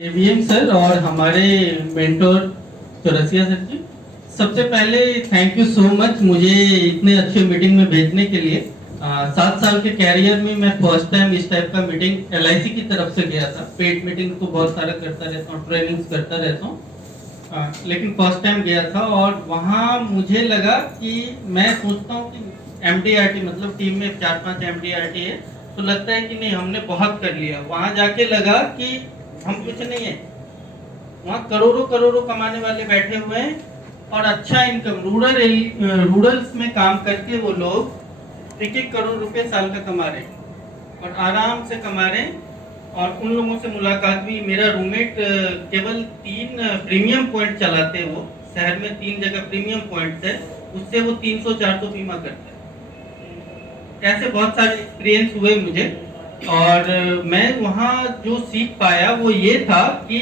AVM sir और हमारे mentor Chaurasia sir जी, सबसे पहले थैंक यू सो मच मुझे इतने अच्छे मीटिंग में भेजने के लिए। 7 साल के कैरियर में मैं फर्स्ट टाइम इस टाइप का मीटिंग एलआईसी की तरफ से गया था। पेड मीटिंग तो बहुत सारा करता रहता हूँ, ट्रेनिंग्स करता रहता हूँ, लेकिन फर्स्ट टाइम गया था और वहाँ मुझे लगा कि मैं सोचता हूँ कि एमडीआरटी मतलब टीम में 4-5 एमडीआरटी है तो लगता है कि नहीं हमने बहुत कर लिया। वहाँ जाके लगा कि हम कुछ नहीं है, वहाँ करोड़ों करोड़ों कमाने वाले बैठे हुए हैं और अच्छा इनकम रूरल्स में काम करके वो लोग 1-1 करोड़ रुपए साल का कमा रहे हैं और आराम से कमा रहे हैं। और उन लोगों से मुलाकात हुई। मेरा रूममेट केवल 3 प्रीमियम पॉइंट चलाते हैं, वो शहर में 3 जगह प्रीमियम पॉइंट है, उससे वो 300-400 बीमा करते हैं। ऐसे बहुत सारे एक्सपीरियंस हुए मुझे और मैं वहाँ जो सीख पाया वो ये था कि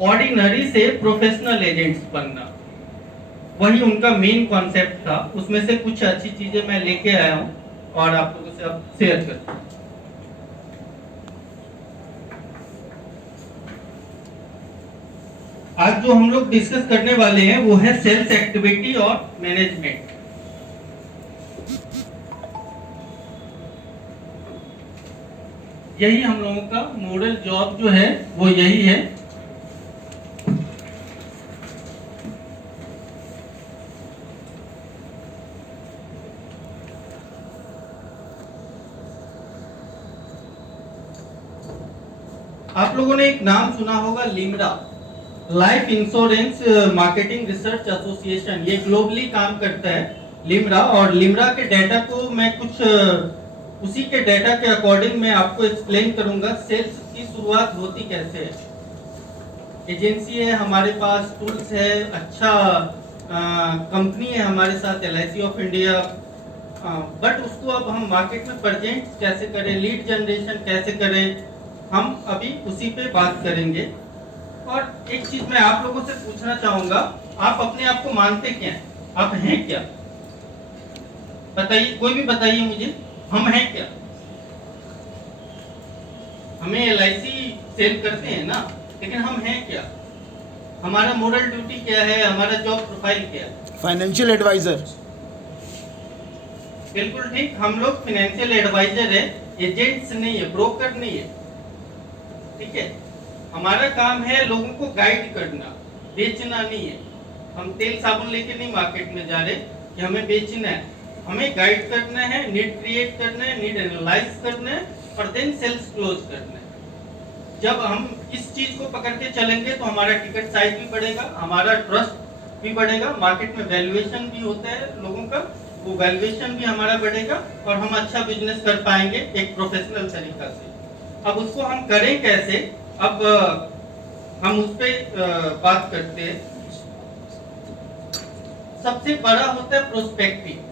ऑर्डिनरी से प्रोफेशनल एजेंट्स बनना, वही उनका मेन कॉन्सेप्ट था। उसमें से कुछ अच्छी चीजें मैं लेके आया हूँ और आप लोगों से अब शेयर करता हूँ। आज जो हम लोग डिस्कस करने वाले हैं वो है सेल्स एक्टिविटी और मैनेजमेंट। यही हम लोगों का मॉडल जॉब जो है वो यही है। आप लोगों ने एक नाम सुना होगा, Limra, life insurance marketing research association. ये ग्लोबली काम करता है लिमरा, और लिमरा के डाटा को मैं कुछ उसी के डाटा के अकॉर्डिंग मैं आपको एक्सप्लेन करूंगा सेल्स की शुरुआत होती कैसे है। एजेंसी है हमारे पास, टूल्स है, अच्छा कंपनी है हमारे साथ एलआईसी ऑफ इंडिया, बट उसको अब हम मार्केट में प्रेजेंट कैसे करें, लीड जनरेशन कैसे करें, हम अभी उसी पे बात करेंगे। और एक चीज मैं आप लोगों से पूछना चाहूंगा, आप अपने आप को मानते क्या हैं? आप हैं क्या? बताइए, कोई भी बताइए मुझे, हम हैं क्या? हमें एलआईसी सेल करते हैं ना, लेकिन हम हैं क्या? हमारा मोरल ड्यूटी क्या है? हमारा जॉब प्रोफाइल क्या है? Financial adviser. बिल्कुल ठीक, हम लोग फाइनेंशियल एडवाइजर है, एजेंट्स नहीं है, ब्रोकर नहीं है। ठीक है, हमारा काम है लोगों को गाइड करना, बेचना नहीं है। हम तेल साबुन लेके नहीं मार्केट में जा रहे कि हमें बेचना है, हमें गाइड करना है, नीड क्रिएट करना है, नीड एनालाइज करना है और देन सेल्स क्लोज करना है। जब हम इस चीज को पकड़ के चलेंगे तो हमारा टिकट साइज भी बढ़ेगा, हमारा ट्रस्ट भी बढ़ेगा, मार्केट में वैल्यूएशन भी होता है लोगों का, वो वैल्यूएशन भी हमारा बढ़ेगा और हम अच्छा बिजनेस कर पाएंगे एक प्रोफेशनल तरीका से। अब उसको हम करें कैसे, अब हम उस पर बात करते हैं। सबसे बड़ा होता है प्रोस्पेक्टिंग।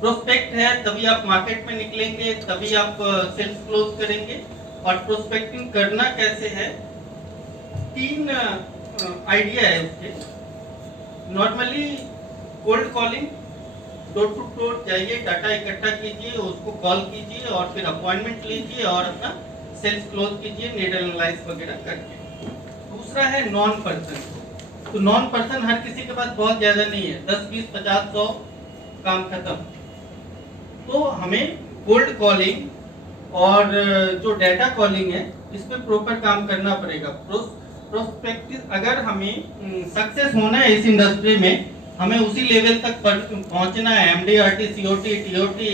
प्रोस्पेक्ट है तभी आप मार्केट में निकलेंगे, तभी आप सेल्स क्लोज करेंगे। और प्रोस्पेक्टिंग करना कैसे है, 3 आइडिया है उसके। Normally cold calling, door to door जाइए, डाटा इकट्ठा कीजिए, उसको कॉल कीजिए और फिर अपॉइंटमेंट लीजिए और अपना सेल्स क्लोज कीजिए नीड एनालाइज वगैरह करके। दूसरा है नॉन पर्सन। तो नॉन पर्सन हर किसी के पास बहुत ज्यादा नहीं है, 10, 20, 50, 100 काम खत्म। तो हमें कोल्ड कॉलिंग और जो डाटा कॉलिंग है इस पे प्रॉपर काम करना पड़ेगा। प्रोस्पेक्टिव, अगर हमें सक्सेस होना है इस इंडस्ट्री में, हमें उसी लेवल तक पहुंचना है, एमडीआरटी, सीओटी, टीओटी,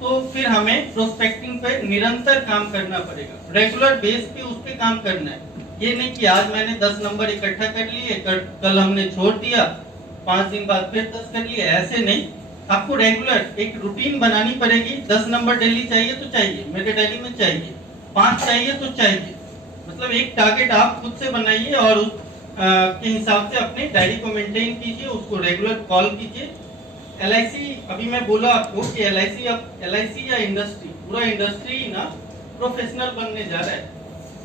तो फिर हमें प्रोस्पेक्टिंग पे निरंतर काम करना पड़ेगा, रेगुलर बेस पे उस पे काम करना है। ये नहीं कि आज मैंने 10 नंबर इकट्ठा कर लिए, कल हमने छोड़ दिया, 5 दिन बाद फिर 10 कर लिए, ऐसे नहीं। आपको रेगुलर एक रूटीन बनानी पड़ेगी। 10 नंबर डेली चाहिए तो चाहिए, मेरे डेली में चाहिए, 5 चाहिए तो चाहिए। मतलब एक टारगेट आप खुद से बनाइए और उस के हिसाब से अपनी डायरी को मेंटेन कीजिए, उसको रेगुलर कॉल कीजिए। एलआईसी, अभी मैं बोला आपको कि एलआईसी, अब एलआईसी या इंडस्ट्री, पूरा इंडस्ट्री ना प्रोफेशनल बनने जा रहा है।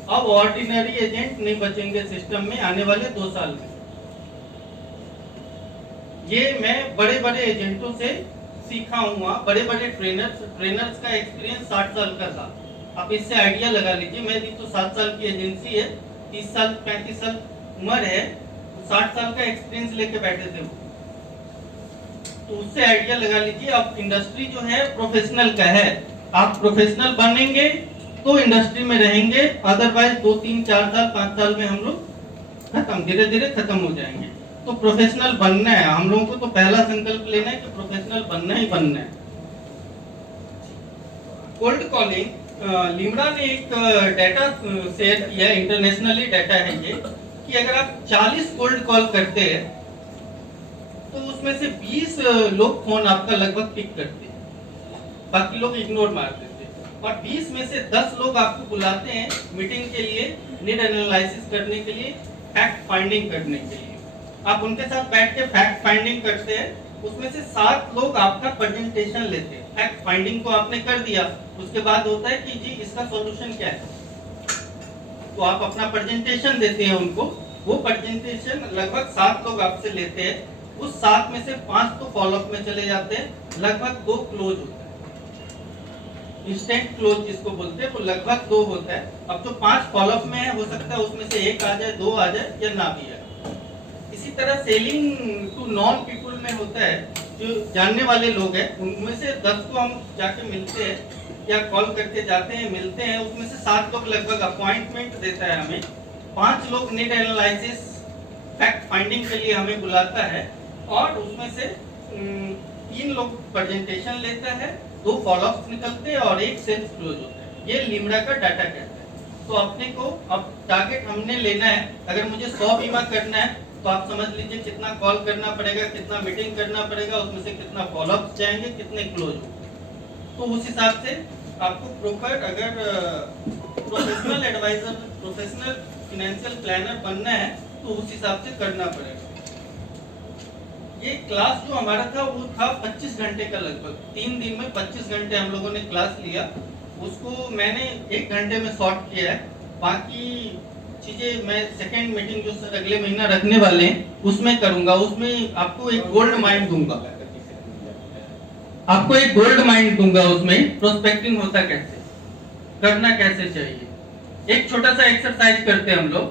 अब ऑर्डिनरी एजेंट नहीं बचेंगे सिस्टम में आने वाले 2 साल में। ये मैं बड़े बड़े एजेंटों से सीखा हूँ, बड़े बड़े ट्रेनर्स का एक्सपीरियंस 60 साल का था। आप इससे आइडिया लगा लीजिए। मेरी तो 7 साल की एजेंसी है, 30 साल 35 साल उम्र है, 60 साल का एक्सपीरियंस लेके बैठे थे वो। तो उससे आइडिया लगा लीजिए। अब इंडस्ट्री जो है प्रोफेशनल का है, आप प्रोफेशनल बनेंगे तो इंडस्ट्री में रहेंगे, अदरवाइज 2 3 4 साल 5 साल में हम लोग खत्म, धीरे धीरे खत्म हो जाएंगे। तो प्रोफेशनल बनना है हम लोगों को, तो पहला संकल्प लेना है कि प्रोफेशनल बनना ही बनना है। कोल्ड कॉलिंग, लिम्रा ने एक डाटा शेयर किया, इंटरनेशनली डाटा है ये, कि अगर आप 40 कोल्ड कॉल करते हैं तो उसमें से 20 लोग फोन आपका लगभग पिक करते हैं, बाकी लोग इग्नोर मार देते हैं। और 20 में से 10 लोग आपको बुलाते हैं मीटिंग के लिए, नीड एनालिसिस करने के लिए, फैक्ट फाइंडिंग करने के लिए। आप उनके साथ बैठ के फैक्ट फाइंडिंग करते हैं, उसमें से 7 लोग आपका प्रेजेंटेशन लेते हैं। फैक्ट फाइंडिंग को आपने कर दिया, उसके बाद होता है कि जी इसका सॉल्यूशन क्या है, तो आप अपना प्रेजेंटेशन देते हैं उनको। वो प्रेजेंटेशन लगभग 7 लोग आपसे लेते हैं, उस 7 में से 5 तो फॉलोअप में चले जाते हैं, लगभग 2 क्लोज होता है। इंस्टेंट क्लोज जिसको बोलते हैं वो लगभग 2 होता है। अब जो 5 फॉलोअप में है, हो सकता है उसमें से 1 आ जाए, 2 आ जाए या ना भी आए। इसी तरह सेलिंग टू नॉन पीपल में होता है, जो जानने वाले लोग हैं उनमें से 10 को हम जाके मिलते हैं या कॉल करके जाते हैं, मिलते हैं, उसमें से 7 लोग लगभग अपॉइंटमेंट देता है हमें, 5 लोग नीड एनालिसिस फैक्ट फाइंडिंग के लिए हमें बुलाता है, और उसमें से 3 लोग प्रेजेंटेशन लेता है, 2 फॉलोअप्स निकलते हैं और 1 सेल्स क्लोज होता है। ये लिम्रा का डाटा कहता है। तो अपने को अब टारगेट हमने लेना है, अगर मुझे 100 बीमा करना है तो आप समझ लीजिए कितना कॉल करना पड़ेगा, कितना मीटिंग करना पड़ेगा, उसमें से कितना फॉलोअप जाएंगे, कितने क्लोज होंगे। तो उस हिसाब से आपको प्रॉपर, अगर professional adviser, professional financial planner बनना है तो उस हिसाब से करना पड़ेगा। ये क्लास जो हमारा था वो था 25 घंटे का, लगभग 3 दिन में 25 घंटे हम लोगों ने क्लास लिया। उसको मैंने 1 घंटे में शॉर्ट किया है। बाकी चीजें मैं सेकेंड मीटिंग जो सर अगले महीना रखने वाले हैं उसमें करूंगा। उसमें आपको एक गोल्ड माइंड दूंगा, आपको एक गोल्ड माइंड दूंगा। उसमें प्रोस्पेक्टिंग होता कैसे, करना कैसे चाहिए। एक छोटा सा एक्सरसाइज करते हैं हम लोग।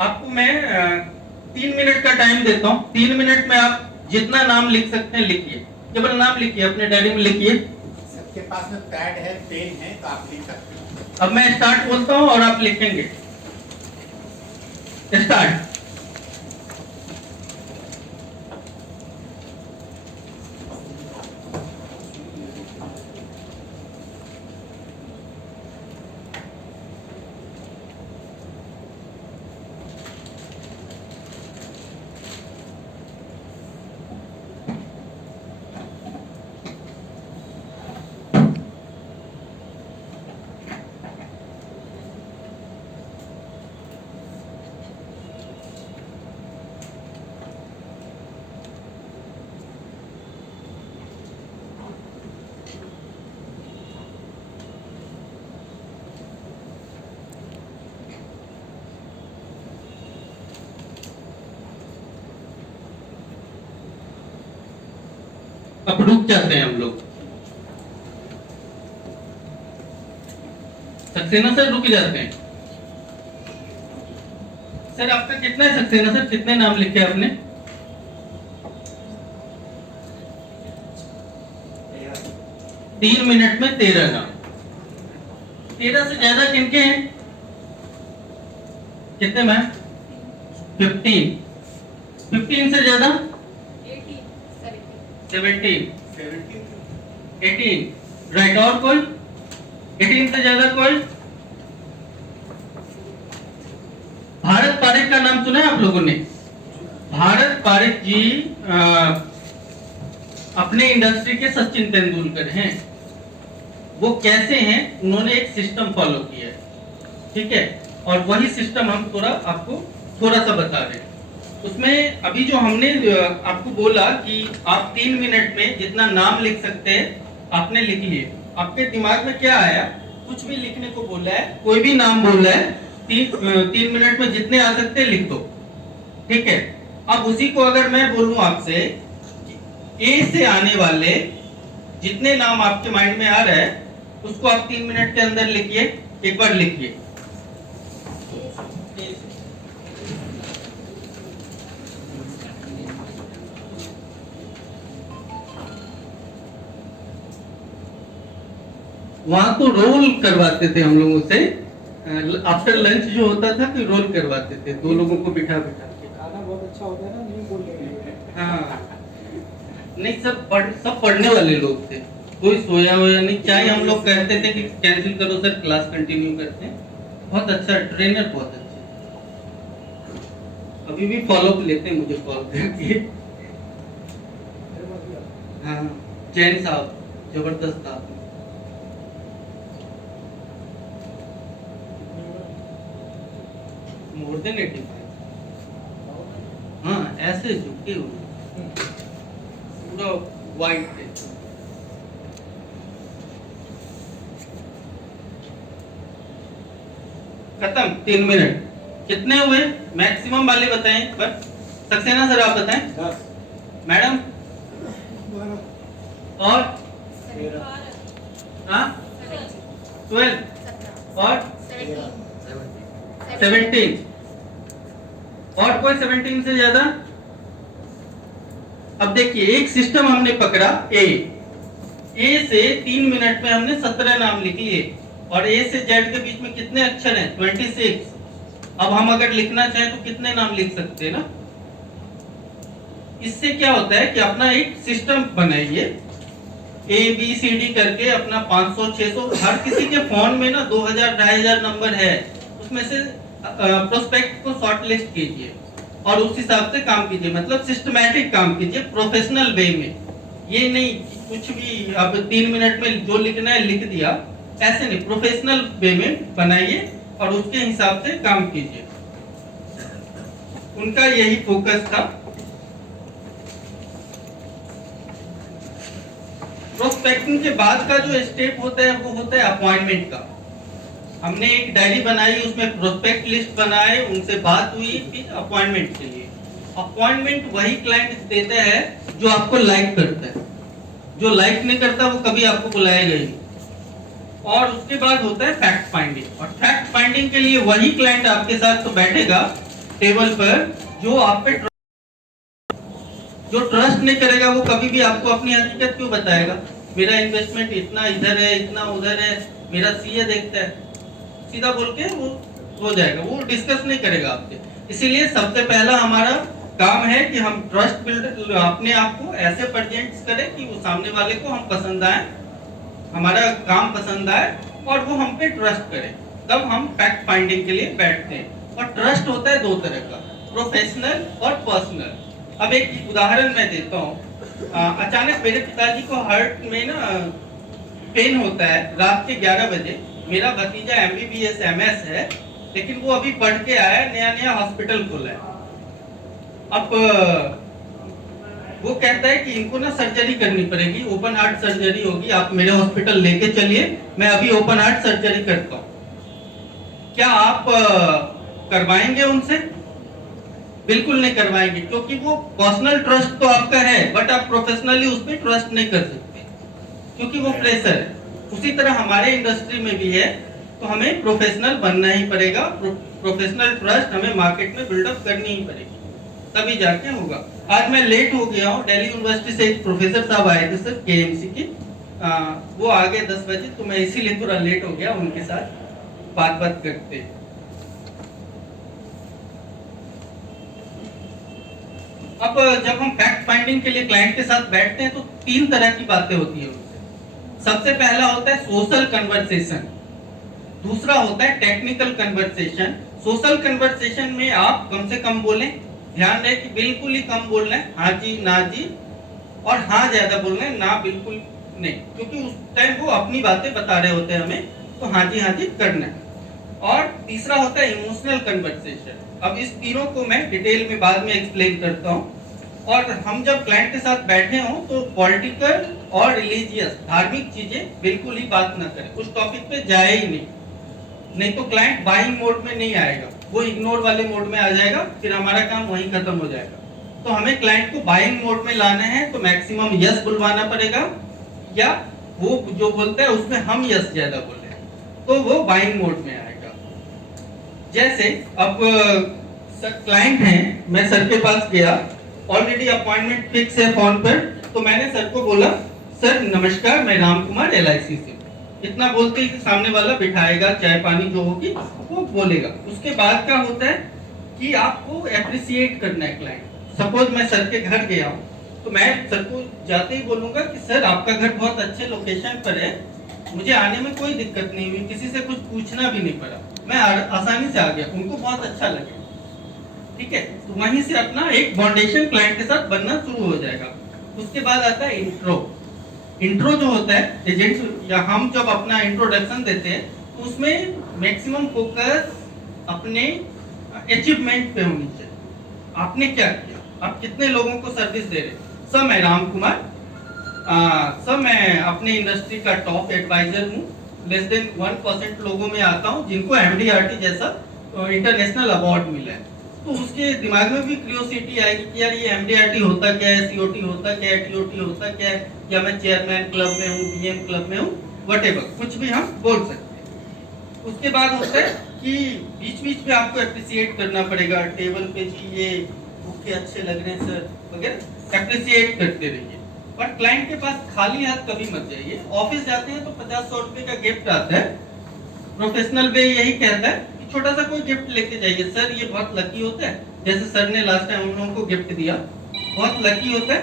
आपको मैं 3 मिनट का टाइम देता हूँ। 3 मिनट में आप जितना नाम लिख सकते हैं लिखिए, केवल नाम लिखिए, अपने डायरी में लिखिए। सबके पास में पैड है, पेन है, तो आप लिख सकते हैं। अब मैं स्टार्ट बोलता हूं और आप लिखेंगे। स्टार्ट। अब रुक जाते हैं हम लोग। सक्सेना सर रुक जाते हैं। सर आपका कितना है सक्सेना सर, कितने नाम लिखे आपने? 3 मिनट में 13 नाम। 13 से ज्यादा किनके हैं? कितने मैम? 15। 15 से ज्यादा? 17, 18, राइट। और कोई? 18 से ज्यादा कोई? भारत पारिक का नाम सुना है आप लोगों ने? भारत पारिक जी अपने इंडस्ट्री के सचिन तेंदुलकर हैं। वो कैसे हैं? उन्होंने एक सिस्टम फॉलो किया है, ठीक है, और वही सिस्टम हम थोड़ा आपको थोड़ा सा बता रहे हैं। उसमें अभी जो हमने आपको बोला कि आप 3 मिनट में जितना नाम लिख सकते हैं आपने लिख लिए। आपके दिमाग में क्या आया? कुछ भी लिखने को बोला है, कोई भी नाम बोला है, 3 मिनट में जितने आ सकते हैं लिख दो, ठीक है। अब उसी को अगर मैं बोलूं आपसे ए से आने वाले जितने नाम आपके माइंड में आ रहे हैं उसको आप 3 मिनट के अंदर लिखिए, एक बार लिखिए। वहां तो रोल करवाते थे हम लोगों से, आफ्टर लंच जो होता था कि रोल करवाते थे 2 लोगों को बिठा बिठा के। खाना बहुत अच्छा होता है ना, नहीं बोल रहे। हाँ, नहीं सब पढ़ने वाले लोग थे, कोई सोया हुआ नहीं। चाहे हम लोग कहते थे कि कैंसिल करो सर, क्लास कंटिन्यू करते हैं। बहुत अच्छा ट्रेनर, बहुत अच्छे, अभी भी फॉलो अप लेते हैं मुझे कॉल करके। हाँ, जैन साहब जबरदस्त आप, मोर देन 85। हाँ, ऐसे झुके हुए पूरा वाइट है। खत्म, 3 मिनट। कितने हुए मैक्सिमम वाले बताएं बस। सक्सेना सर आप बताएं। 10, मैडम 12, और 13, हाँ 12 और 17 और कोई 17 से ज्यादा। अब देखिए, एक सिस्टम हमने पकड़ा ए से 3 मिनट में हमने 17 नाम लिख लिए, और ए से जेड के बीच में कितने अक्षर हैं? 26। अब हम अगर लिखना चाहें तो कितने नाम लिख सकते हैं ना। इससे क्या होता है कि अपना एक सिस्टम बनाइए, ABCD करके अपना 500 600, हर किसी के फोन में ना 2000 2500 नंबर है, उसमें से प्रोस्पेक्ट को शॉर्ट लिस्ट कीजिए और उस हिसाब से काम कीजिए। मतलब सिस्टमैटिक काम कीजिए, प्रोफेशनल वे में। ये नहीं कुछ भी अब 3 मिनट में जो लिखना है लिख दिया, ऐसे नहीं, प्रोफेशनल वे में बनाइए और उसके हिसाब से काम कीजिए। उनका यही फोकस था। प्रोस्पेक्टिंग के बाद का जो स्टेप होता है वो होता है अपॉइंटमेंट का। हमने एक डायरी बनाई, उसमें प्रोस्पेक्ट लिस्ट बनाए, उनसे बात हुई, फिर अपॉइंटमेंट के लिए। अपॉइंटमेंट वही क्लाइंट देता है जो आपको लाइक करता है, जो लाइक नहीं करता वो कभी आपको बुलाएगा ही। और उसके बाद होता है फैक्ट फाइंडिंग, और फैक्ट फाइंडिंग के लिए वही क्लाइंट आपके साथ तो बैठेगा टेबल पर जो आप पे जो ट्रस्ट नहीं करेगा, वो कभी भी आपको अपनी हकीकत क्यों बताएगा? मेरा इन्वेस्टमेंट इतना इधर है, इतना उधर है, मेरा सीए देखता है, सीधा बोल के वो हो जाएगा, वो डिस्कस नहीं करेगा आपसे। इसीलिए सबसे पहला हमारा काम है कि हम ट्रस्ट बिल्ड अपने आप को ऐसे प्रेजेंट करें कि वो सामने वाले को हम पसंद आए, हमारा काम पसंद आए और वो हम पे ट्रस्ट करे। तब हम फैक्ट फाइंडिंग के लिए बैठते हैं। और ट्रस्ट होता है 2 तरह का, प्रोफेशनल और पर्सनल। अब एक उदाहरण मैं देता हूँ। अचानक मेरे पिताजी को हार्ट में ना पेन होता है रात के 11 बजे। मेरा भतीजा MBBS MS है, लेकिन वो अभी पढ़ के आया है, नया नया हॉस्पिटल खोला है। अब वो कहता है कि इनको ना सर्जरी करनी पड़ेगी, ओपन हार्ट सर्जरी होगी, आप मेरे हॉस्पिटल लेके चलिए, मैं अभी ओपन हार्ट सर्जरी करता हूँ। क्या आप करवाएंगे उनसे? बिल्कुल नहीं करवाएंगे, क्योंकि वो पर्सनल ट्रस्ट तो आपका है, बट आप प्रोफेशनली उस पर ट्रस्ट नहीं कर सकते, क्योंकि वो प्रेशर है। उसी तरह हमारे इंडस्ट्री में भी है, तो हमें प्रोफेशनल बनना ही पड़ेगा। प्रोफेशनल ट्रस्ट हमें मार्केट में बिल्डअप करनी ही पड़ेगी, तभी जाके होगा। आज मैं लेट हो गया हूँ, दिल्ली यूनिवर्सिटी से एक प्रोफेसर साहब आए थे सर, KMC की, वो आ गए 10 बजे, तो मैं इसीलिए थोड़ा लेट हो गया उनके साथ बात करते। अब जब हम फैक्ट फाइंडिंग के लिए क्लाइंट के साथ बैठते हैं तो 3 तरह की बातें होती है उनसे। सबसे पहला होता है सोशल कन्वर्सेशन, दूसरा होता है टेक्निकल कन्वर्सेशन। सोशल कन्वर्सेशन में आप कम से कम बोलें, ध्यान रहे कि बिल्कुल ही कम बोलना है, हाँ जी ना जी, और हाँ ज्यादा बोलना है, ना बिल्कुल नहीं, क्योंकि उस टाइम वो अपनी बातें बता रहे होते हैं हमें, तो हाँ जी करना है। और तीसरा होता है इमोशनल कन्वर्सेशन। अब इस तीनों को मैं डिटेल में बाद में एक्सप्लेन करता हूँ। और हम जब क्लाइंट के साथ बैठे हों तो पॉलिटिकल और रिलीजियस धार्मिक चीजें बिल्कुल ही बात ना करें, उस टॉपिक पे जाए ही नहीं तो क्लाइंट बाइंग मोड में नहीं आएगा, वो इग्नोर वाले मोड में आ जाएगा, फिर हमारा काम वहीं खत्म हो जाएगा। तो हमें क्लाइंट को बाइंग मोड में लाना है तो मैक्सिमम यस बुलवाना पड़ेगा, या वो जो बोलता है उसमें हम यस ज्यादा बोले तो वो बाइंग मोड में आएगा। जैसे अब क्लाइंट है, मैं सर के पास गया, ऑलरेडी अपॉइंटमेंट फिक्स है फोन पर, तो मैंने सर को बोला सर नमस्कार, मैं राम कुमार LIC से। इतना बोलते ही सामने वाला बिठाएगा, चाय पानी जो होगी वो बोलेगा। उसके बाद क्या होता है कि आपको अप्रिशिएट करना है क्लाइंट। सपोज मैं सर के घर गया हूँ तो मैं सर को जाते ही बोलूंगा कि सर आपका घर बहुत अच्छे लोकेशन पर है, मुझे आने में कोई दिक्कत नहीं हुई, किसी से कुछ पूछना भी नहीं पड़ा, मैं आसानी से आ गया, उनको बहुत अच्छा लगे। ठीक है, तो वहीं से अपना एक फाउंडेशन क्लाइंट के साथ बनना शुरू हो जाएगा। उसके बाद आता है इंट्रो। इंट्रो जो होता है एजेंट या हम जब अपना इंट्रोडक्शन देते हैं तो उसमें मैक्सिमम फोकस अपने अचीवमेंट पे होनी चाहिए। आपने क्या किया, आप कितने लोगों को सर्विस दे रहे हैं। सर मैं राम कुमार, सर मैं अपने इंडस्ट्री का टॉप एडवाइजर हूँ, लेस देन 1% लोगों में आता हूँ जिनको MDRT जैसा इंटरनेशनल अवार्ड मिला है। तो उसके दिमाग में भी क्यूरियोसिटी आएगी कि यार ये MDRT होता क्या है, COT होता क्या है, TOT होता क्या है, या मैं चेयरमैन क्लब में हूँ, BM क्लब में हूँ, व्हाटएवर, कुछ भी हम बोल सकते हैं। उसके बाद होता है कि बीच बीच में आपको अप्रिशिएट करना पड़ेगा, टेबल पे जी ये बुके अच्छे लग रहे हैं सर वगैरह, अप्रिशिएट करते रहिए। पर क्लाइंट के पास खाली हाथ कभी मत जाइए। ऑफिस जाते हैं तो 50-100 रुपए का गिफ्ट आता है, प्रोफेशनल वे यही कहता है कि छोटा सा कोई गिफ्ट लेके जाइए, सर ये बहुत लकी होता है, जैसे सर ने लास्ट टाइम हम लोगों को गिफ्ट दिया, बहुत लकी होता है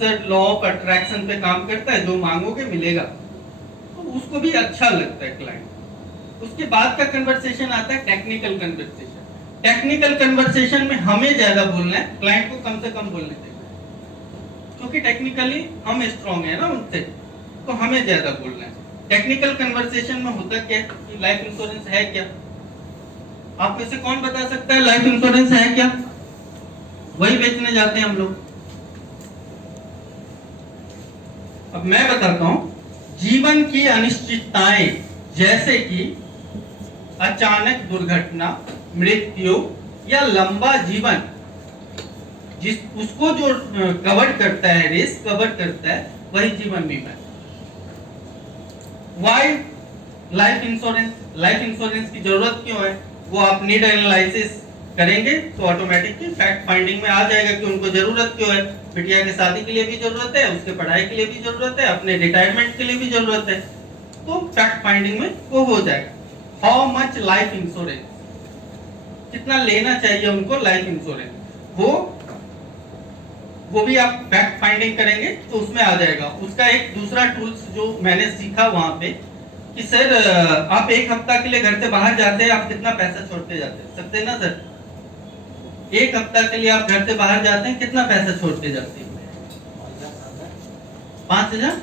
सर, लॉ ऑफ अट्रैक्शन पे काम करता है, जो मांगोगे मिलेगा, तो उसको भी अच्छा लगता है क्लाइंट। उसके बाद का कन्वर्सेशन आता है टेक्निकल कन्वर्सेशन। टेक्निकल कन्वर्सेशन में हमें ज्यादा बोलना है, क्लाइंट को कम से कम बोलने देना है, क्योंकि टेक्निकली हम स्ट्रॉन्ग है ना उनसे, तो हमें ज्यादा बोलना है। टेक्निकल कन्वर्सेशन में होता क्या कि लाइफ इंश्योरेंस है क्या, आप में से कौन बता सकता है लाइफ इंश्योरेंस है क्या, वही बेचने जाते हैं हम लोग। अब मैं बताता हूं, जीवन की अनिश्चितताएं जैसे कि अचानक दुर्घटना, मृत्यु या लंबा जीवन, जिस उसको जो कवर करता है, रिस्क कवर करता है, वही जीवन बीमा है। Why life insurance, life insurance की जरूरत क्यों है, वो आप नीड एनालिसिस करेंगे तो ऑटोमेटिकली फैक्ट फाइंडिंग में आ जाएगा कि उनको जरूरत क्यों है। बिटिया के शादी के लिए भी जरूरत है, उसके पढ़ाई के लिए भी जरूरत है, अपने रिटायरमेंट के लिए भी जरूरत है, तो फैक्ट फाइंडिंग में वो हो जाएगा। हाउ मच लाइफ इंश्योरेंस, कितना लेना चाहिए उनको लाइफ इंश्योरेंस, वो भी आप फैक्ट फाइंडिंग करेंगे तो उसमें आ जाएगा। उसका एक दूसरा टूल्स जो मैंने सीखा वहां पे कि सर आप एक हफ्ता के लिए घर से बाहर जाते हैं, आप कितना पैसा छोड़ते जाते हैं, सकते ना सर, एक हफ्ता के लिए आप घर से बाहर जाते हैं, कितना पैसा छोड़ते जाते हैं, 5,000।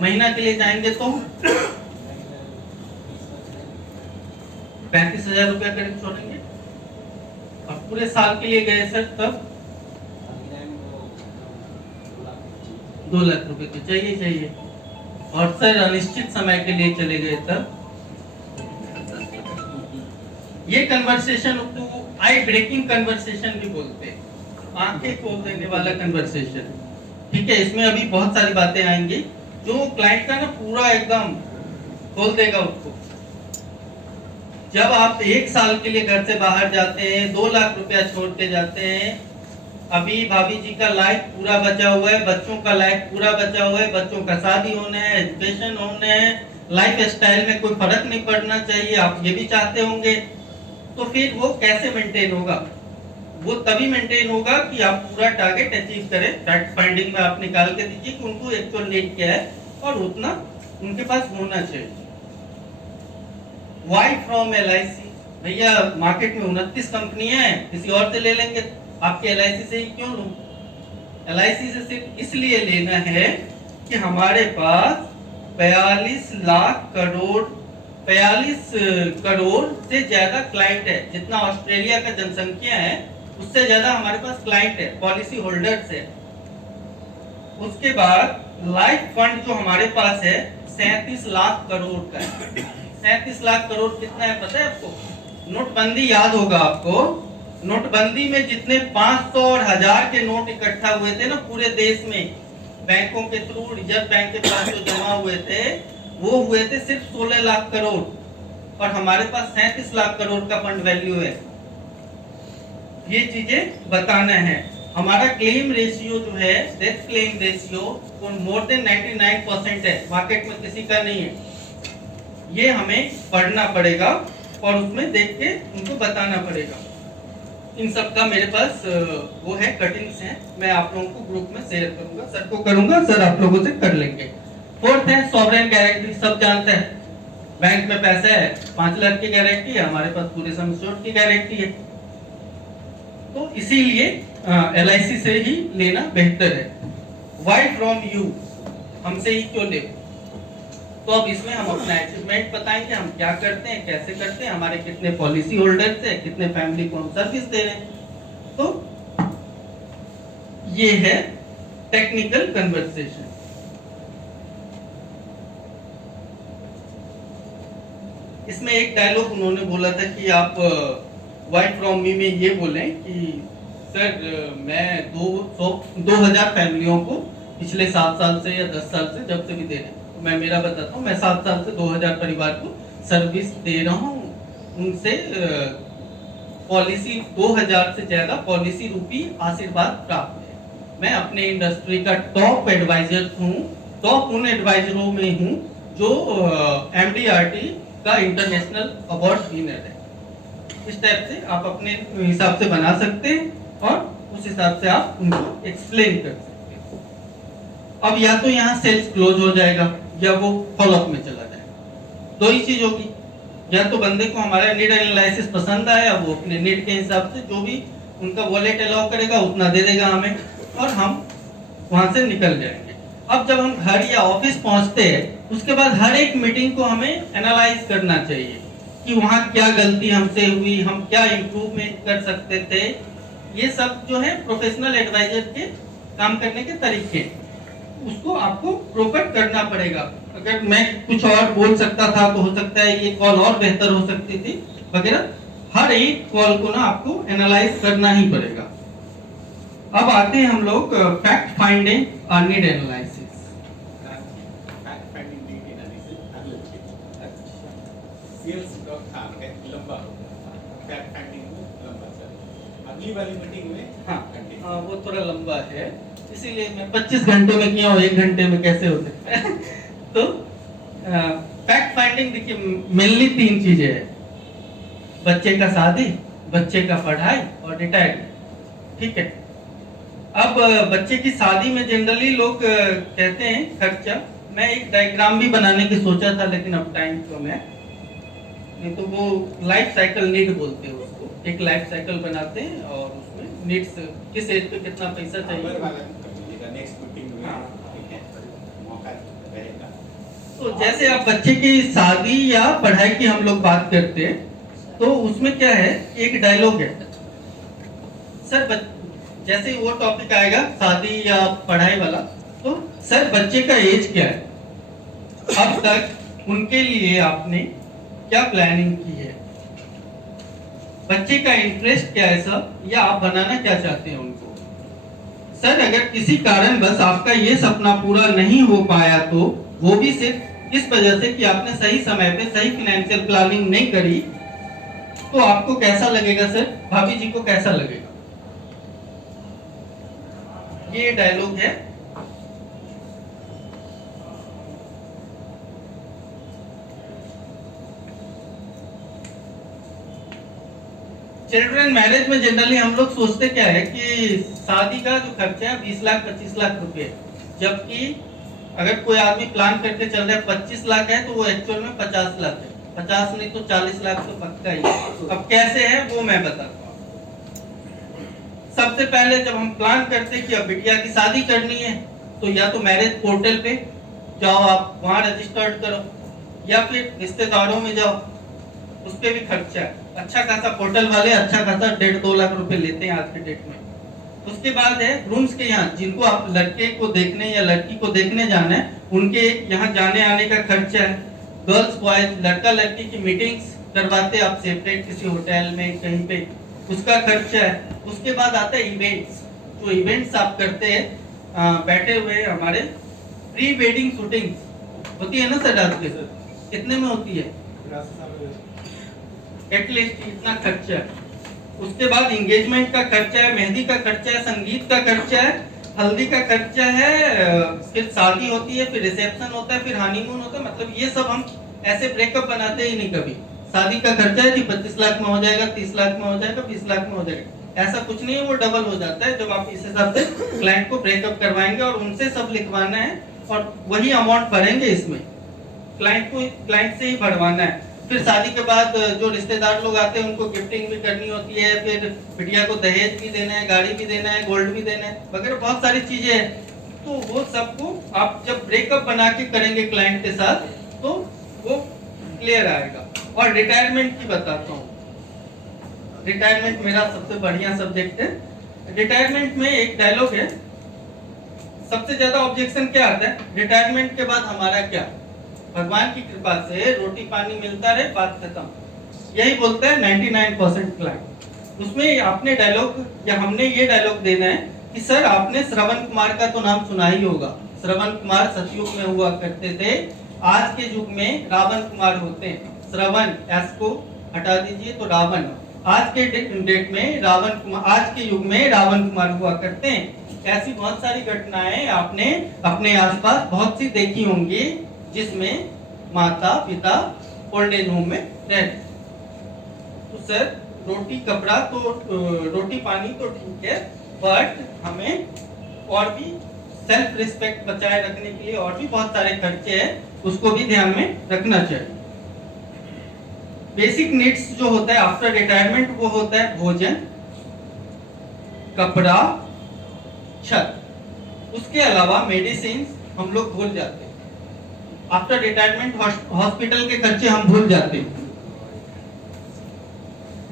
महीना के लिए जाएंगे तो 35,000 रुपया करीब छोड़ेंगे। और पूरे साल के लिए गए सर तब 2 लाख रुपए तो चाहिए। और सर अनिश्चित समय के लिए चले गए तब, ये कन्वर्सेशन को आई ब्रेकिंग कन्वर्सेशन भी बोलते हैं, आंखें खोल देने वाला कन्वर्सेशन। ठीक है, इसमें अभी बहुत सारी बातें आएंगी जो क्लाइंट का ना पूरा एकदम खोल देगा उसको। जब आप 1 साल के लिए घर से बाहर जाते हैं, 2 लाख रुपया छोड़ के जाते हैं, अभी भाभी जी का लाइफ पूरा बचा हुआ है, बच्चों का लाइफ पूरा बचा हुआ है, बच्चों का शादी होना है, एजुकेशन होना है, लाइफ स्टाइल में कोई फर्क नहीं पड़ना चाहिए, आप ये भी चाहते होंगे, तो फिर वो कैसे मेंटेन होगा, वो तभी मेंटेन होगा कि आप पूरा टारगेट अचीव करें। फैक्ट फाइंडिंग में आप निकाल के दीजिए कि उनको एक्चुअल नीड क्या है और उतना उनके पास होना चाहिए। वाई फ्रॉम LIC, भैया मार्केट में 29 कंपनियां हैं, किसी और से ले लेंगे, आपके LIC से ही क्यों लूं? LIC से सिर्फ इसलिए लेना है कि हमारे पास 42 करोड़ से ज्यादा क्लाइंट है, जितना ऑस्ट्रेलिया का जनसंख्या है उससे ज्यादा हमारे पास क्लाइंट है, पॉलिसी होल्डर्स है। उसके बाद लाइफ फंड जो हमारे पास है 37 लाख करोड़ का है। 37 लाख करोड़ कितना है पता है आपको? नोटबंदी याद होगा आपको, नोटबंदी में जितने 500 और 1000 के नोट इकट्ठा हुए थे ना पूरे देश में, बैंकों के थ्रू रिजर्व बैंक के पास जो जमा हुए थे वो हुए थे सिर्फ 16 लाख करोड़, और हमारे पास 37 लाख करोड़ का फंड वैल्यू है। ये चीजें बताना है। हमारा क्लेम रेशियो जो है, डेथ क्लेम रेशियो, वो मोर देन 99% है, मार्केट में किसी का नहीं है। ये हमें पढ़ना पड़ेगा और उसमें देख के उनको बताना पड़ेगा। इन सब का मेरे पास वो है, कटिंग्स हैं, मैं आप लोगों को ग्रुप में शेयर करूंगा, सर को करूंगा, सर आप लोगों से कर लेंगे। फोर्थ है सॉवरेन गारंटी, सब जानते हैं। बैंक में पैसा है, 5 लाख की गारंटी है, हमारे पास पूरे सम एश्योर्ड की गारंटी है। तो इसीलिए LIC से ही लेना बेहतर है। व्हाई फ्रॉम यू, हमसे ही क्यों ले? तो अब इसमें हम अपना अचीवमेंट बताएंगे, हम क्या करते हैं, कैसे करते हैं, हमारे कितने पॉलिसी होल्डर्स हैं, कितने फैमिली को हम सर्विस दे रहे हैं। तो ये है टेक्निकल कन्वर्सेशन। इसमें एक डायलॉग उन्होंने बोला था कि आप व्हाई फ्रॉम मी में ये बोलें कि सर मैं 2000 फैमिलियों को पिछले 7 साल से या 10 साल से जब से भी दे रहे हैं, मैं मेरा बताता हूँ, मैं 7 साल से 2000 परिवार को सर्विस दे रहा हूँ। उनसे पॉलिसी 2000 से ज्यादा पॉलिसी रूपी आशीर्वाद प्राप्त है। मैं अपने इंडस्ट्री का टॉप एडवाइजर हूँ, टॉप उन एडवाइजरों में हूँ जो MDRT का इंटरनेशनल अवार्ड विनर है। इस टाइप से आप अपने हिसाब से बना सकते हैं और उस हिसाब से आप उनको एक्सप्लेन कर सकते हैं। अब या तो यहाँ सेल्स क्लोज हो जाएगा या वो फॉलोअप में चला जाएगा। दो ही चीज होगी, या तो बंदे को हमारा नीड एनालिसिस पसंद आया, वो अपने नीड के हिसाब से जो भी उनका वॉलेट अलाउ करेगा उतना दे देगा हमें, और हम वहां से निकल जाएंगे। अब जब हम घर या ऑफिस पहुंचते हैं, उसके बाद हर एक मीटिंग को हमें एनालाइज करना चाहिए कि वहाँ क्या गलती हमसे हुई, हम क्या इम्प्रूवमेंट कर सकते थे। ये सब जो है प्रोफेशनल एडवाइजर के काम करने के तरीके, उसको आपको प्रॉपर करना पड़ेगा। अगर मैं कुछ और बोल सकता था तो हो सकता है ये कॉल और बेहतर हो सकती थी वगैरह। हर एक कॉल को ना आपको एनालाइज करना ही पड़ेगा। अब आते हैं हम लोग फैक्ट फाइंडिंग और नीड एनालिसिस। सेल्स ब्लॉक था लंबा, फैक्ट फाइंडिंग में लंबा चला। अगली वाली मीटिंग में हाँ, वो थोड़ा लंबा है, इसीलिए मैं 25 घंटे में किया हूँ, 1 घंटे में कैसे हो सकता है। तो फैक्ट फाइंडिंग देखिए मेनली 3 चीजें हैं, बच्चे का शादी, बच्चे का पढ़ाई और रिटायरमेंट। ठीक है। अब बच्चे की शादी में जनरली लोग कहते हैं खर्चा। मैं एक डायग्राम भी बनाने की सोचा था, लेकिन अब टाइम कम है, नहीं तो वो लाइफ साइकिल नीड बोलते हैं उसको। एक लाइफ साइकिल बनाते हैं और उसमें नीड्स, किस एज पे कितना पैसा चाहिए, नेक्स्ट मीटिंग में, ठीक है, मौका रहेगा। तो जैसे आप बच्चे की शादी या पढ़ाई की हम लोग बात करते हैं, तो उसमें क्या है, एक डायलॉग है सर, जैसे वो टॉपिक आएगा शादी या पढ़ाई वाला, तो सर बच्चे का एज क्या है, अब तक उनके लिए आपने क्या प्लानिंग की है, बच्चे का इंटरेस्ट क्या है सर, या आप बनाना क्या चाहते हैं उनको। सर अगर किसी कारण बस आपका ये सपना पूरा नहीं हो पाया, तो वो भी सिर्फ इस वजह से कि आपने सही समय पे सही फाइनेंशियल प्लानिंग नहीं करी, तो आपको कैसा लगेगा सर, भाभी जी को कैसा लगेगा। ये डायलॉग है। चिल्ड्रन मैरिज में जनरली हम लोग सोचते क्या है कि शादी का जो खर्चा है 20 लाख 25 लाख रुपए, जबकि अगर कोई आदमी प्लान करके चल रहा है 25 लाख है, तो वो एक्चुअल में 50 लाख है, 50 नहीं तो 40 लाख तो पक्का ही है। अब कैसे है वो मैं बताता हूँ। सबसे पहले जब हम प्लान करते हैं कि अब बिटिया की शादी करनी है, तो या तो मैरिज पोर्टल पे जाओ, आप वहां रजिस्टर्ड करो, या फिर रिश्तेदारों में जाओ, उस पे भी खर्चा है। अच्छा खासा पोर्टल वाले अच्छा खासा 1.5-2 लाख रुपए लेते हैं आज के डेट में। उसके बाद है ग्रूम्स के यहाँ, जिनको आप लड़के को देखने या लड़की को देखने जाना है, उनके यहाँ जाने आने का खर्चा है। गर्ल्स बॉयज, लड़का लड़की की मीटिंग्स करवाते आप सेपरेट किसी होटल में कहीं पे, उसका खर्चा है। उसके बाद आता है इवेंट्स, जो इवेंट्स आप करते हैं बैठे हुए हमारे प्री वेडिंग शूटिंग्स होती है ना सर, रात के कितने में होती है? एटलीस्ट इतना खर्चा है। उसके बाद एंगेजमेंट का खर्चा है, मेहंदी का खर्चा है, संगीत का खर्चा है, हल्दी का खर्चा है, फिर शादी होती है, फिर रिसेप्शन होता है, फिर हनीमून होता है। मतलब ये सब हम ऐसे ब्रेकअप बनाते ही नहीं कभी। शादी का खर्चा है कि 25 लाख में हो जाएगा, 30 लाख में हो जाएगा, 20 लाख में हो जाएगा, ऐसा कुछ नहीं है, वो डबल हो जाता है जब आप इस हिसाब से क्लाइंट को ब्रेकअप करवाएंगे और उनसे सब लिखवाना है और वही अमाउंट भरेंगे इसमें, क्लाइंट से ही भरवाना है। फिर शादी के बाद जो रिश्तेदार लोग आते हैं उनको गिफ्टिंग भी करनी होती है, फिर बिटिया को दहेज भी देना है, गाड़ी भी देना है, गोल्ड भी देना है वगैरह, बहुत सारी चीजें हैं। तो वो सबको आप जब ब्रेकअप बना के करेंगे क्लाइंट के साथ तो वो क्लियर आएगा। और रिटायरमेंट की बताता हूँ। रिटायरमेंट मेरा सबसे बढ़िया सब्जेक्ट है। रिटायरमेंट में एक डायलॉग है, सबसे ज्यादा ऑब्जेक्शन क्या आता है, रिटायरमेंट के बाद हमारा क्या, भगवान की कृपा से रोटी पानी मिलता रहे, बात खत्म, यही बोलता है 99% क्लाइंट। उसमें आपने डायलॉग या हमने ये डायलॉग देना है कि सर आपने श्रवण कुमार का तो नाम सुना ही होगा, श्रवण कुमार सतयुग में हुआ करते थे, आज के युग में रावण कुमार होते हैं। श्रवण एस को हटा दीजिए तो रावण, आज के डेट में रावण कुमार, आज के युग में रावण कुमार हुआ करते हैं। ऐसी बहुत सारी घटनाएं आपने अपने आसपास बहुत सी देखी होंगी जिसमें माता पिता ओल्ड एज होम में रहते। तो सर रोटी कपड़ा तो रोटी पानी तो ठीक है, बट हमें और भी सेल्फ रिस्पेक्ट बचाए रखने के लिए और भी बहुत सारे खर्चे हैं, उसको भी ध्यान में रखना चाहिए। बेसिक नीड्स जो होता है आफ्टर रिटायरमेंट वो होता है भोजन, कपड़ा, छत। उसके अलावा मेडिसिन हम लोग भूल जाते हैं। आफ्टर रिटायरमेंट हॉस्पिटल के खर्चे हम भूल जाते हैं।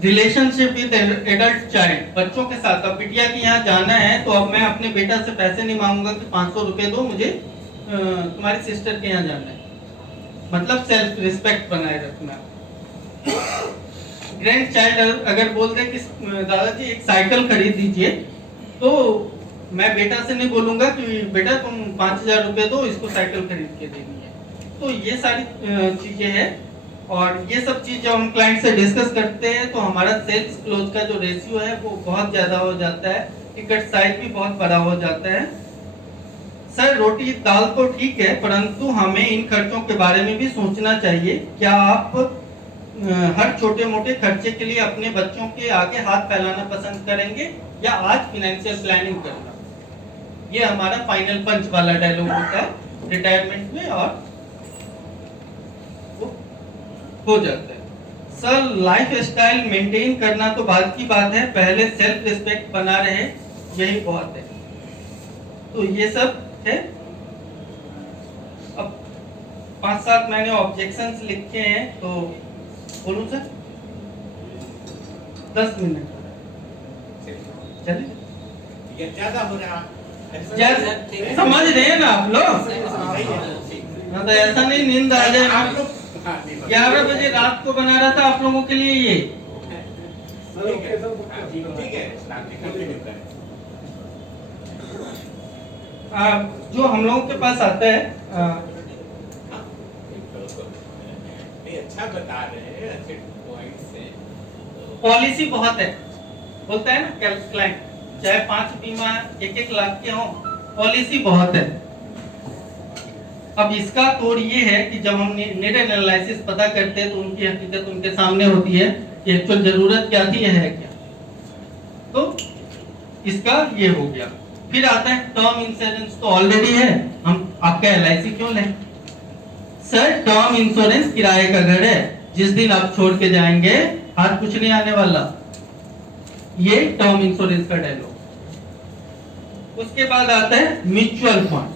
रिलेशनशिप विद एडल्ट चाइल्ड, बच्चों के साथ, अब बिटिया के यहाँ जाना है तो अब मैं अपने बेटा से पैसे नहीं मांगूंगा कि 500 रुपए दो, मुझे तुम्हारी सिस्टर के यहाँ जाना है। मतलब सेल्फ रिस्पेक्ट बनाए रखना। ग्रैंड चाइल्ड अगर बोल दे कि दादाजी एक साइकिल खरीद दीजिए, तो मैं बेटा से नहीं बोलूंगा कि बेटा तुम 5000 रुपए दो, इसको साइकिल खरीद के देनी है। तो ये सारी चीजें हैं और ये सब चीज जब हम क्लाइंट से डिस्कस करते हैं तो हमारा सेल्स क्लोज का जो रेशियो है वो बहुत ज्यादा हो जाता है, टिकट साइज भी बहुत बड़ा हो जाता है। सर रोटी दाल तो ठीक है, परंतु हमें इन खर्चों के बारे में भी सोचना चाहिए। क्या आप हर छोटे मोटे खर्चे के लिए अपने बच्चों के आगे हाथ फैलाना पसंद करेंगे या आज फाइनेंशियल प्लानिंग करना? ये हमारा फाइनल पंच वाला डायलॉग होता है रिटायरमेंट में और हो जाता है। सर लाइफ स्टाइल मेंटेन करना तो बाद की बात है, पहले सेल्फ रिस्पेक्ट बना रहे, यही बहुत है। तो ये सब है। अब 5-7 मैंने ऑब्जेक्शंस लिखे हैं, तो बोलूं सर 10 मिनट चलिए। ये ज्यादा हो रहा ज्यादा समझ रहे हैं ना आप लोग? ना तो ऐसा नहीं नींद आ जाए। आप लोग 11 बजे रात को बना रहा था आप लोगों के लिए ये। ठीक है, कंटिन्यू करें। जो हम लोगों के पास आता है नहीं, अच्छा बता रहे हैं, अच्छे पॉइंट्स हैं। पॉलिसी बहुत है, बोलता है ना क्लाइंट, चाहे 5 बीमा 1-1 लाख के हों, पॉलिसी बहुत है। अब इसका तोड़ ये है कि जब हम नीड एनालिसिस पता करते हैं तो उनकी हकीकत उनके सामने होती है कि एक्चुअल जरूरत क्या थी, है क्या। तो इसका ये हो गया। फिर आता है टर्म इंश्योरेंस, तो ऑलरेडी है, हम आपका एलआईसी क्यों लें? सर टर्म इंश्योरेंस किराए का घर है, जिस दिन आप छोड़ के जाएंगे हाथ कुछ नहीं आने वाला। ये टर्म इंश्योरेंस का डायलॉग। उसके बाद आता है म्यूचुअल फंड।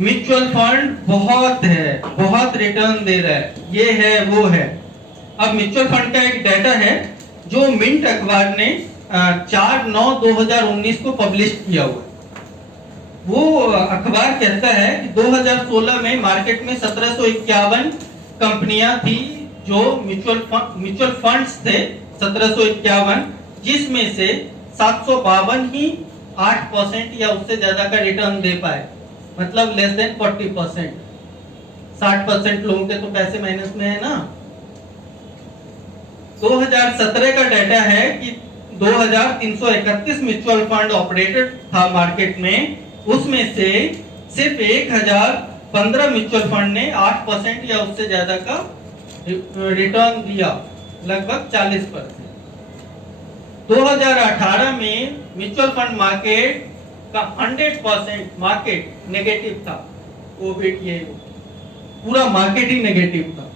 म्यूचुअल फंड बहुत है, बहुत रिटर्न दे रहा है, ये है वो है। अब म्यूचुअल फंड का एक डाटा है जो मिंट अखबार ने 4/9/2019 को पब्लिश किया हुआ है। वो अखबार कहता है कि 2016 में मार्केट में 1751 कंपनियां थी जो म्यूचुअल फंड्स थे 1751, जिसमें से 752 ही 8% या उससे ज्यादा का रिटर्न दे पाए, मतलब लेस देन 40%। 60% लोगों के तो पैसे माइनस में है ना। 2017 का डाटा है कि 2331 म्यूचुअल फंड ऑपरेटेड था मार्केट में, उसमें से सिर्फ 1015 म्यूचुअल फंड ने 8% या उससे ज्यादा का रिटर्न दिया, लगभग 40%। 2018 में म्यूचुअल फंड मार्केट का 100% मार्केट नेगेटिव था। कोविड ये पूरा मार्केट ही नेगेटिव था।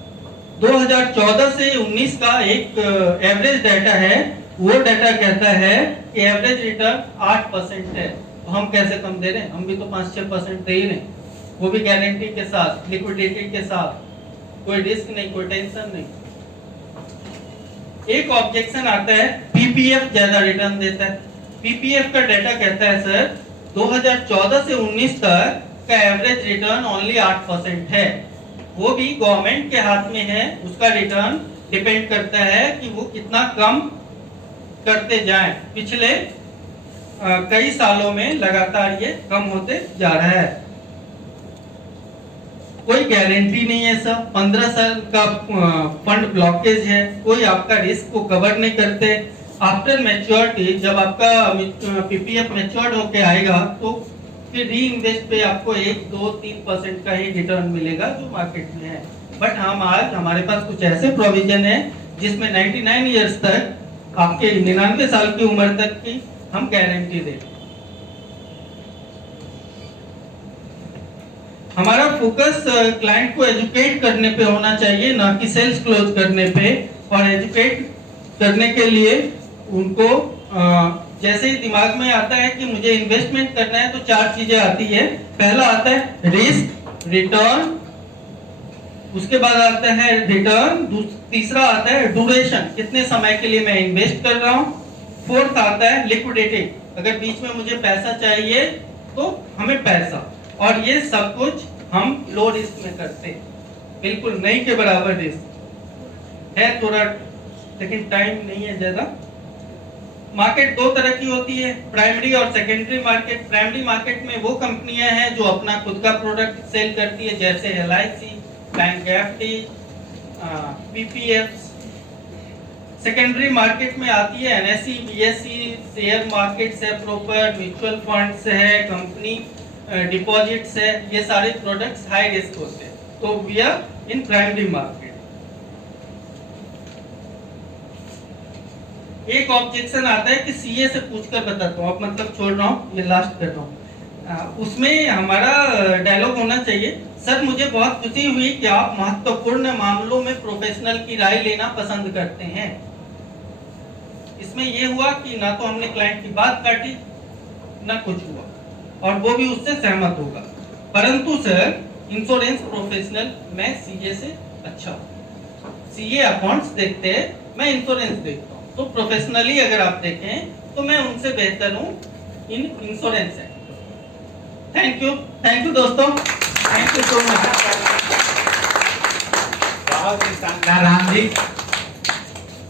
2014 से 19 का एक एवरेज डाटा है, वो डाटा कहता है कि एवरेज रिटर्न 8% है। तो हम कैसे कम दे रहे हैं, हम भी तो 5-6% दे ही रहे हैं, वो भी गारंटी के साथ, लिक्विडिटी के साथ, कोई रिस्क नहीं, कोई टेंशन नहीं। एक ऑब्जेक्शन आता है पीपीएफ ज्यादा रिटर्न देता है। पीपीएफ का डाटा कहता है सर 2014 से 19 तक का एवरेज रिटर्न ओनली 8% है, वो भी गवर्नमेंट के हाथ में है, उसका रिटर्न डिपेंड करता है कि वो कितना कम करते जाएं। पिछले कई सालों में लगातार ये कम होते जा रहा है। कोई गारंटी नहीं है सर, 15 साल का फंड ब्लॉकेज है, कोई आपका रिस्क को कवर नहीं करते। आफ्टर मैच्योरिटी जब आपका पीपीएफ मैच्योर्ड होके आएगा तो फिर री इन्वेस्ट पे आपको 1-2-3% का ही रिटर्न मिलेगा जो मार्केट में है। बट हम आज हमारे पास कुछ ऐसे प्रोविजन है जिसमें 99 इयर्स तक, आपके 99 साल की उम्र तक की हम गारंटी दें। हमारा फोकस क्लाइंट को एजुकेट करने पे होना चाहिए, ना कि सेल्स क्लोज करने पे। और एजुकेट करने के लिए उनको जैसे ही दिमाग में आता है कि मुझे इन्वेस्टमेंट करना है तो 4 चीजें आती है। पहला आता है रिस्क, रिटर्न, उसके बाद आता है रिटर्न, तीसरा आता है ड्यूरेशन, कितने समय के लिए मैं इन्वेस्ट कर रहा हूँ, फोर्थ आता है लिक्विडिटी, अगर बीच में मुझे पैसा चाहिए तो हमें पैसा। और ये सब कुछ हम लो रिस्क में करते हैं, बिल्कुल नहीं के बराबर रिस्क है थोड़ा, लेकिन टाइम नहीं है ज्यादा। मार्केट 2 तरह की होती है, प्राइमरी और सेकेंडरी मार्केट। प्राइमरी मार्केट में वो कंपनियां हैं जो अपना खुद का प्रोडक्ट सेल करती है, जैसे LIC, bank FD, PPF. Secondary market में आती है NSE, BSE, शेयर मार्केट्स है, प्रॉपर म्यूचुअल फंड्स है, कंपनी डिपॉजिट्स है, ये सारे प्रोडक्ट्स हाई रिस्क होते हैं। तो we are in primary market. एक ऑब्जेक्शन आता है कि सीए से पूछकर बताता हूँ, अब मतलब छोड़ रहा हूँ, ये लास्ट कर रहा हूँ। उसमें हमारा डायलॉग होना चाहिए, सर मुझे बहुत खुशी हुई कि आप महत्वपूर्ण मामलों में प्रोफेशनल की राय लेना पसंद करते हैं। इसमें ये हुआ कि ना तो हमने क्लाइंट की बात काटी, ना कुछ हुआ, और वो भी उससे सहमत होगा। परंतु सर इंश्योरेंस प्रोफेशनल मैं सीए से अच्छा हूँ, सीए अकाउंट्स देखते हैं, मैं इंश्योरेंस देखता हूँ, तो प्रोफेशनली अगर आप देखें तो मैं उनसे बेहतर हूँ इन इंश्योरेंस है। थैंक यू दोस्तों, थैंक यू सो मच। बहुत ही शानदार। राम जी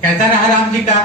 कैसा रहा राम जी का?